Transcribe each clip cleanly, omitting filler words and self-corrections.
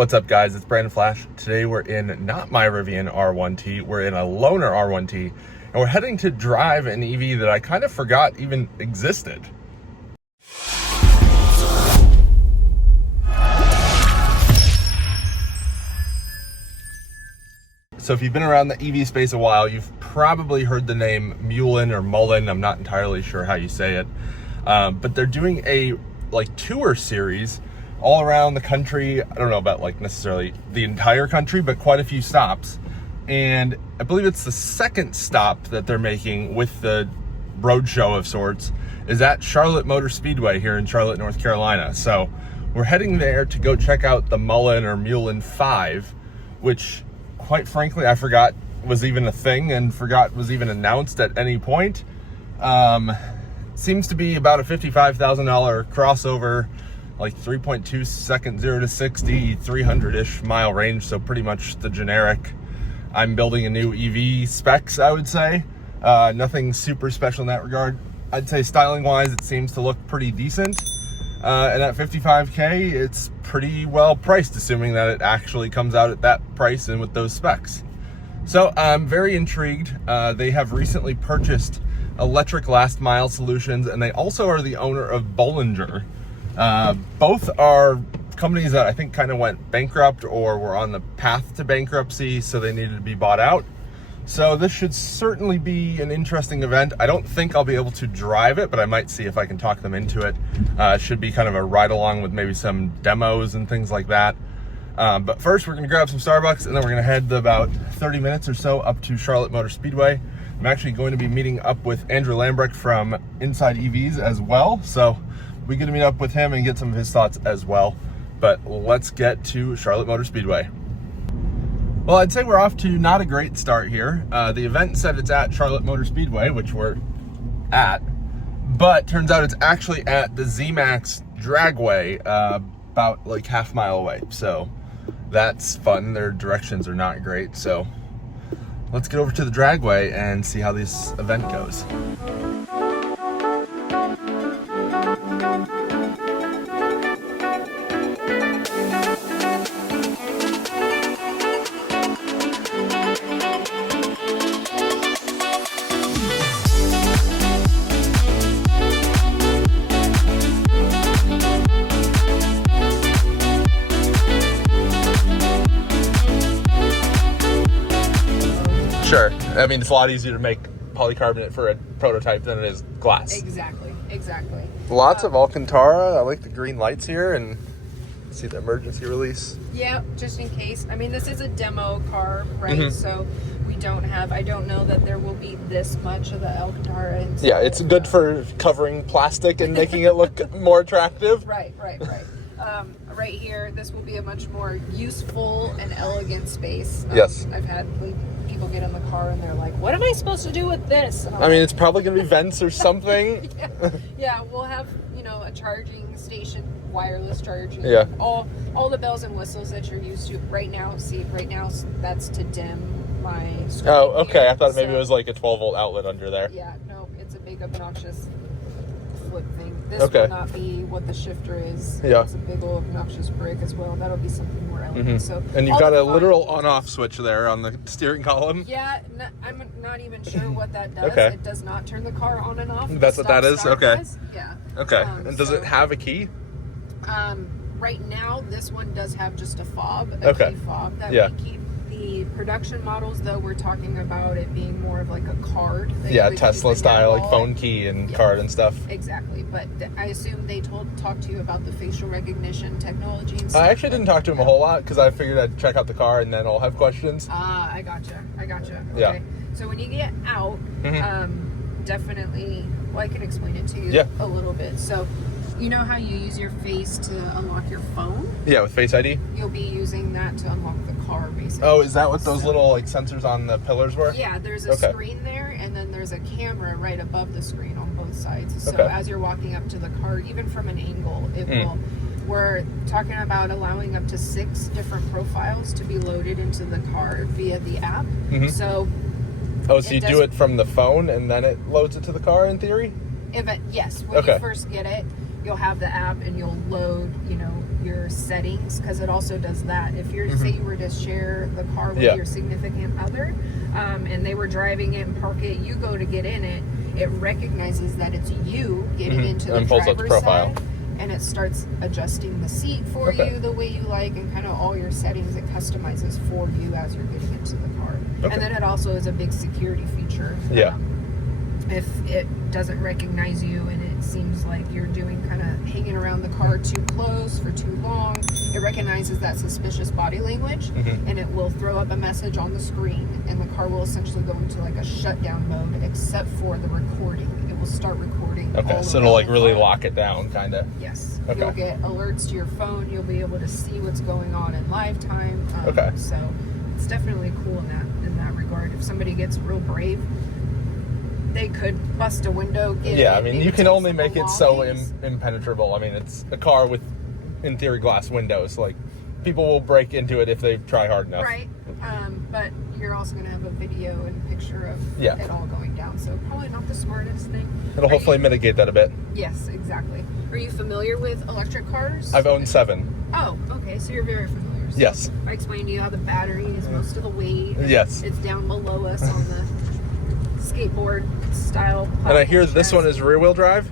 What's up, guys? It's Brandon Flash. Today we're in not my Rivian R1T, we're in a loaner R1T, and we're heading to drive an EV that I kind of forgot even existed. So if you've been around the EV space a while, you've probably heard the name Mullen or Mullen. I'm not entirely sure how you say it, but they're doing a tour series all around the country. I don't know about necessarily the entire country, but quite a few stops. And I believe it's the second stop that they're making with the road show of sorts is at Charlotte Motor Speedway here in Charlotte, North Carolina. So we're heading there to go check out the Mullen or Mullen 5, which quite frankly, I forgot was even a thing and forgot was even announced at any point. Seems to be about a $55,000 crossover, 3.2 second 0 to 60, 300-ish mile range. So pretty much the generic, I'm building a new EV specs, I would say. Nothing super special in that regard. I'd say styling wise, it seems to look pretty decent. And at $55K, it's pretty well priced, assuming that it actually comes out at that price and with those specs. So I'm very intrigued. They have recently purchased Electric Last Mile Solutions, and they also are the owner of Bollinger. Both are companies that I think kind of went bankrupt or were on the path to bankruptcy, so they needed to be bought out. So this should certainly be an interesting event. I don't think I'll be able to drive it, but I might see if I can talk them into it. It should be kind of a ride along with maybe some demos and things like that. But first we're gonna grab some Starbucks, and then we're gonna head about 30 minutes or so up to Charlotte Motor Speedway. I'm actually going to be meeting up with Andrew Lambrecht from Inside EVs as well. So we're gonna meet up with him and get some of his thoughts as well. But let's get to Charlotte Motor Speedway. Well, I'd say we're off to not a great start here. The event said it's at Charlotte Motor Speedway, which we're at, but turns out it's actually at the Z-Max Dragway, about half mile away. So that's fun. Their directions are not great. So let's get over to the Dragway and see how this event goes. Sure. I mean, it's a lot easier to make polycarbonate for a prototype than it is glass. Exactly. Lots of Alcantara. I like the green lights here, and see the emergency release. Yeah, just in case. I mean, this is a demo car, right? So we don't have, I don't know that there will be this much of the Alcantara. Yeah, it's good for covering plastic and making it look more attractive. Right. Right here, this will be a much more useful and elegant space. Yes. I've had people get in the car and they're like, what am I supposed to do with this? I mean, it's probably going to be vents or something. Yeah, we'll have, a charging station, wireless charging. Yeah. All the bells and whistles that you're used to. Right now, that's to dim my screen. Oh, okay. Here. I thought maybe it was like a 12-volt outlet under there. Yeah, no, it's a big obnoxious flip thing. This will not be what the shifter is. Yeah. It's a big old obnoxious brick as well. That'll be something more elegant. So, and you've got a literal on-off switch there on the steering column. Yeah, I'm not even sure what that does. Okay. It does not turn the car on and off. That's what that is? Okay. Does. Yeah. Okay. And does it have a key? Right now, this one does have just a fob, Okay. key fob that Yeah. we keep. The production models, though, we're talking about it being more of like a card. That Yeah, you would Tesla keep in your style, wallet. phone key and Yeah. card and stuff. Exactly, but I assume they talked to you about the facial recognition technology and stuff. I actually didn't talk to him a whole lot because I figured I'd check out the car and then I'll have questions. I gotcha. Okay. Yeah. So when you get out, definitely, I can explain it to you Yeah. a little bit. So, you know how you use your face to unlock your phone? Yeah, with Face ID. You'll be using that to unlock the car, basically. Oh, is that what those little sensors on the pillars were? Yeah, there's a screen there, and then there's a camera right above the screen on both sides. So as you're walking up to the car, even from an angle, it will. We're talking about allowing up to 6 different profiles to be loaded into the car via the app. So Oh, so you do it from the phone and then it loads it to the car in theory? Yes, when you first get it, you'll have the app and you'll load, your settings, because it also does that. If you're say you were to share the car with your significant other, and they were driving it and park it, you go to get in it, it recognizes that it's you getting into the driver's side, and it starts adjusting the seat for you the way you like, and kind of all your settings it customizes for you as you're getting into the car. And then it also is a big security feature. If it doesn't recognize you and it seems like you're doing kind of hanging around the car too close for too long, it recognizes that suspicious body language, and it will throw up a message on the screen, and the car will essentially go into like a shutdown mode, except for the recording. It will start recording. So it'll like really lock it down, kind of. Yes. You'll get alerts to your phone. You'll be able to see what's going on in live time. So it's definitely cool in that regard. If somebody gets real brave, they could bust a window. I mean, you can only make it so impenetrable. I mean, it's a car with, in theory, glass windows. Like, people will break into it if they try hard enough. Right. But you're also going to have a video and picture of it all going down. So probably not the smartest thing. It'll hopefully mitigate that a bit. Yes, exactly. Are you familiar with electric cars? I've owned 7. Oh, okay. So you're very familiar. So yes. I explained to you how the battery is most of the weight. Yes. It's down below us on the skateboard style platform. And I hear this one is rear-wheel drive?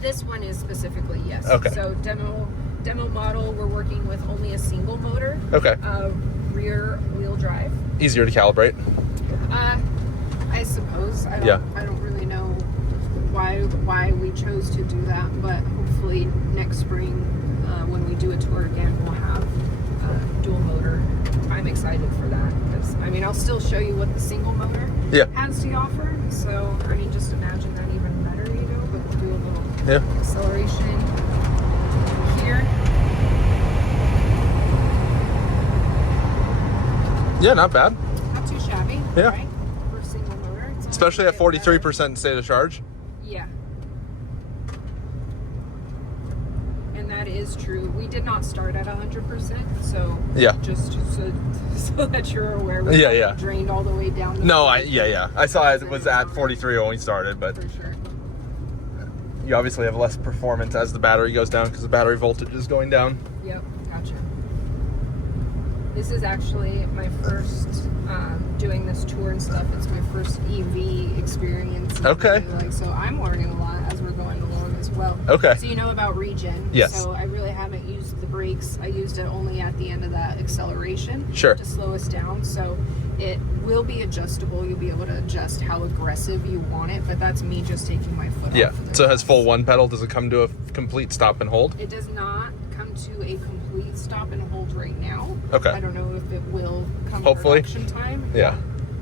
This one is specifically, yes. Okay. So demo model, we're working with only a single motor. Okay. Rear wheel drive. Easier to calibrate? I suppose. I don't really know why we chose to do that, but hopefully next spring when we do a tour again, we'll have dual motor. I'm excited for that, because I mean, I'll still show you what the single motor has to offer. So I mean, just imagine that even better, but we'll do a little acceleration here. Yeah, not bad. Not too shabby. Yeah. Right? For single motor. Especially at 43% state of charge. Yeah. And that is true. We did not start at 100%, so just so that you're aware, we drained all the way down. I saw it was at 43 when we started, but for sure. You obviously have less performance as the battery goes down because the battery voltage is going down. Yep, gotcha. This is actually my first doing this tour and stuff. It's my first EV experience. Okay. So I'm learning a lot as we're going along as well. Okay. So you know about regen. Yes. So I really haven't used the brakes. I used it only at the end of that acceleration. Sure. To slow us down. So it will be adjustable. You'll be able to adjust how aggressive you want it, but that's me just taking my foot off. Yeah. So it has full one pedal. Does it come to a complete stop and hold? It does not come to a complete stop and hold right now. Okay. I don't know if it will come hopefully production time. Yeah.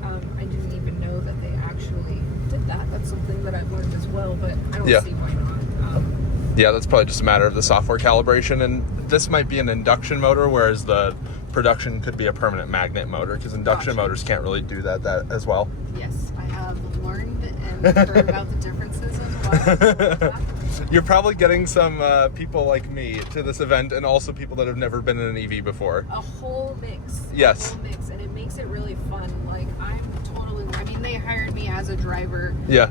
I didn't even know that they actually did that. That's something that I've learned as well, but I don't see why not. Yeah, that's probably just a matter of the software calibration, and this might be an induction motor, whereas the production could be a permanent magnet motor, because induction motors can't really do that as well. Yes, I have learned and heard about the differences as well. You're probably getting some people like me to this event, and also people that have never been in an EV before. A whole mix. Yes. A whole mix, and it makes it really fun. Like, I mean, they hired me as a driver. Yeah.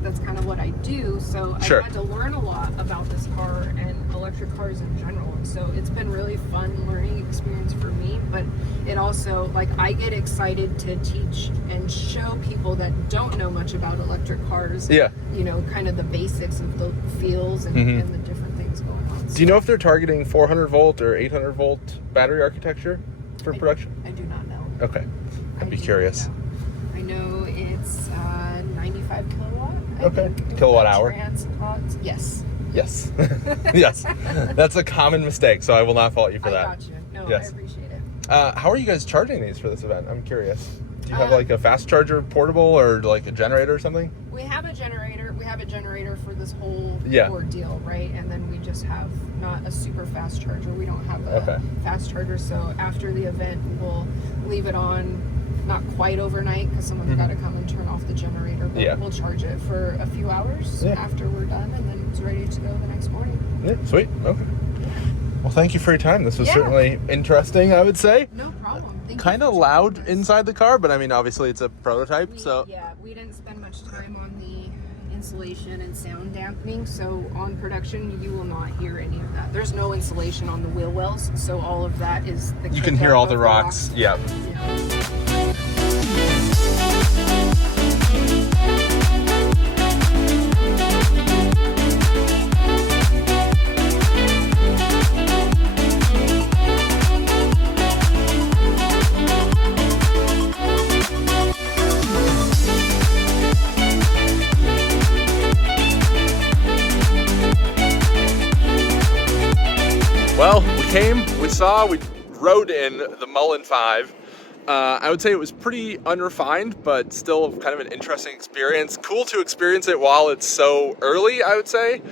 That's kind of what I do. So I had to learn a lot about this car and electric cars in general. And so it's been really fun learning experience for me. But it also, like, I get excited to teach and show people that don't know much about electric cars. Yeah. You know, kind of the basics of the feels and, and the different things going on. Do you know if they're targeting 400 volt or 800 volt battery architecture for production? I do not know. Okay. I'd be curious. I know it's 95 kilowatt. Okay. Kilowatt hour? Yes. Yes. Yes. That's a common mistake, so I will not fault you for that. I got you. No, yes. I appreciate it. How are you guys charging these for this event? I'm curious. Do you have like a fast charger portable or like a generator or something? We have a generator. We have a generator for this whole ordeal, right? And then we just have not a super fast charger. We don't have a fast charger. So after the event, we'll leave it on, not quite overnight because someone's got to come and turn off the generator. But we'll charge it for a few hours after we're done, and then it's ready to go the next morning. Yeah, sweet. Okay. Well, thank you for your time. This was certainly interesting, I would say. No problem. Kind of loud inside the car, but I mean, obviously it's a prototype, so. Yeah, we didn't spend much time on the insulation and sound dampening, so on production you will not hear any of that. There's no insulation on the wheel wells, so all of that is the You can hear all the rocks. Yep. Well, we came, we saw, we rode in the Mullen 5. I would say it was pretty unrefined, but still kind of an interesting experience. Cool to experience it while it's so early, I would say.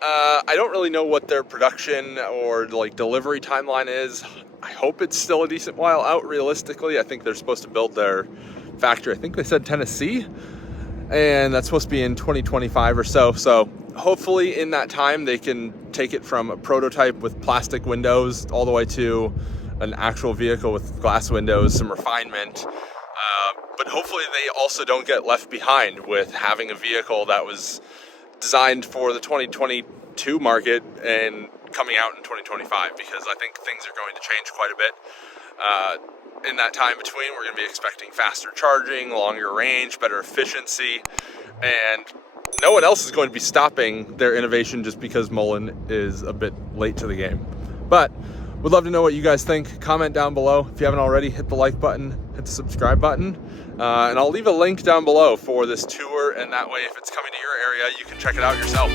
I don't really know what their production or like delivery timeline is. I hope it's still a decent while out realistically. I think they're supposed to build their factory, I think they said Tennessee, and that's supposed to be in 2025 or so. So hopefully in that time they can take it from a prototype with plastic windows all the way to an actual vehicle with glass windows, some refinement. But hopefully they also don't get left behind with having a vehicle that was designed for the 2022 market and coming out in 2025, because I think things are going to change quite a bit. In that time between, we're going to be expecting faster charging, longer range, better efficiency, and no one else is going to be stopping their innovation just because Mullen is a bit late to the game. But would love to know what you guys think. Comment down below. If you haven't already, hit the like button, hit the subscribe button, and I'll leave a link down below for this tour, and that way if it's coming to your area, you can check it out yourself.